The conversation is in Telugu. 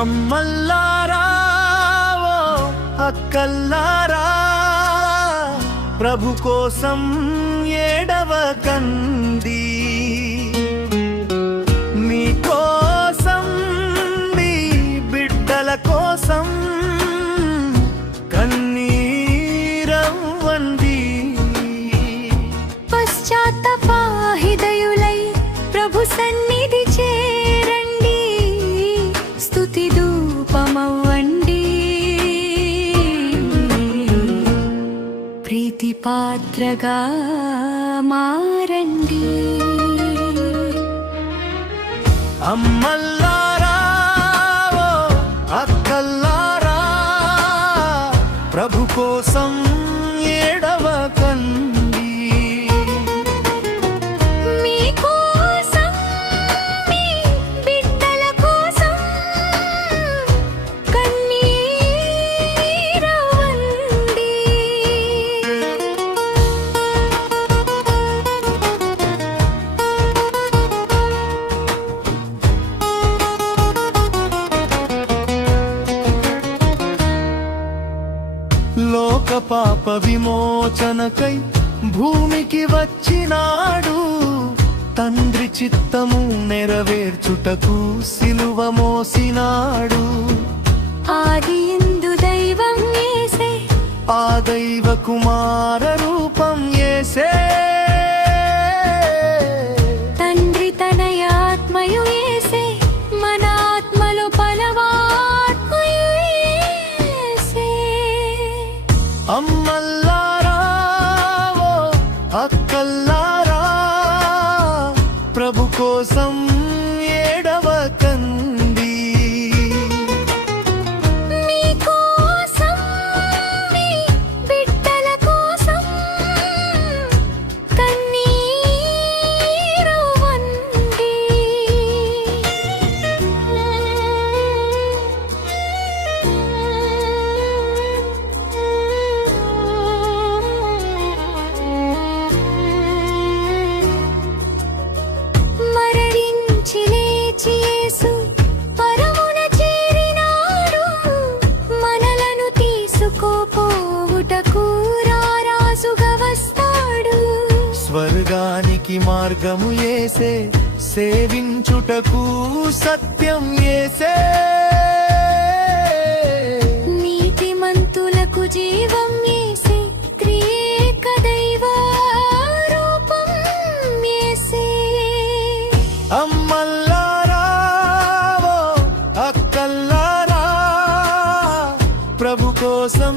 అమ్మల్లారా ఓ అక్కల్లారా ప్రభు కోసం ఏడవకండి మీ కోసం మీ బిడ్డల కోసం కన్నీరవ్వండి పశ్చాత్తాపహిదయులై ప్రభు సన్నిధి చేరండి స్తుతి ధూపమవ్వండి ప్రీతి పాత్రగా మారండి అమ్మల్లారా ఓ అక్కల్లారా ప్రభు కోసం ఏడవకండి మీకోసం మీ బిడ్డల కోసం కన్నీరవ్వండి లోక పాప విమోచనకై భూమికి వచ్చినాడు తండ్రి చిత్తము నెరవేర్చుటకు సిలువ మోసినాడు ఆదియందు దైవం యేసే ఆ దైవ కుమార రూపం యేసే తండ్రి తనయ ఆత్మయు యేసే మన ఆత్మలో పరమాత్మయు యేసే అమ్మల్లారా ఓ అక్కల్లారా ప్రభు కోసం ఏడవకండి మీకోసం మీ బిడ్డల కోసం కన్నీరవ్వండి మరణించి లేచి యేసు పరమున చేరినాడు మనలను తీసుకుపోవుటకు రారాజుగా వస్తాడు స్వర్గానికి మార్గము యేసే సేవించుటకు సత్యం యేసే నీతిమంతులకు జీవం యేసే త్రియేక దైవ రూపం యేసే అమ్మల్లారా ఓ అక్కల్లారా ప్రభు కోసం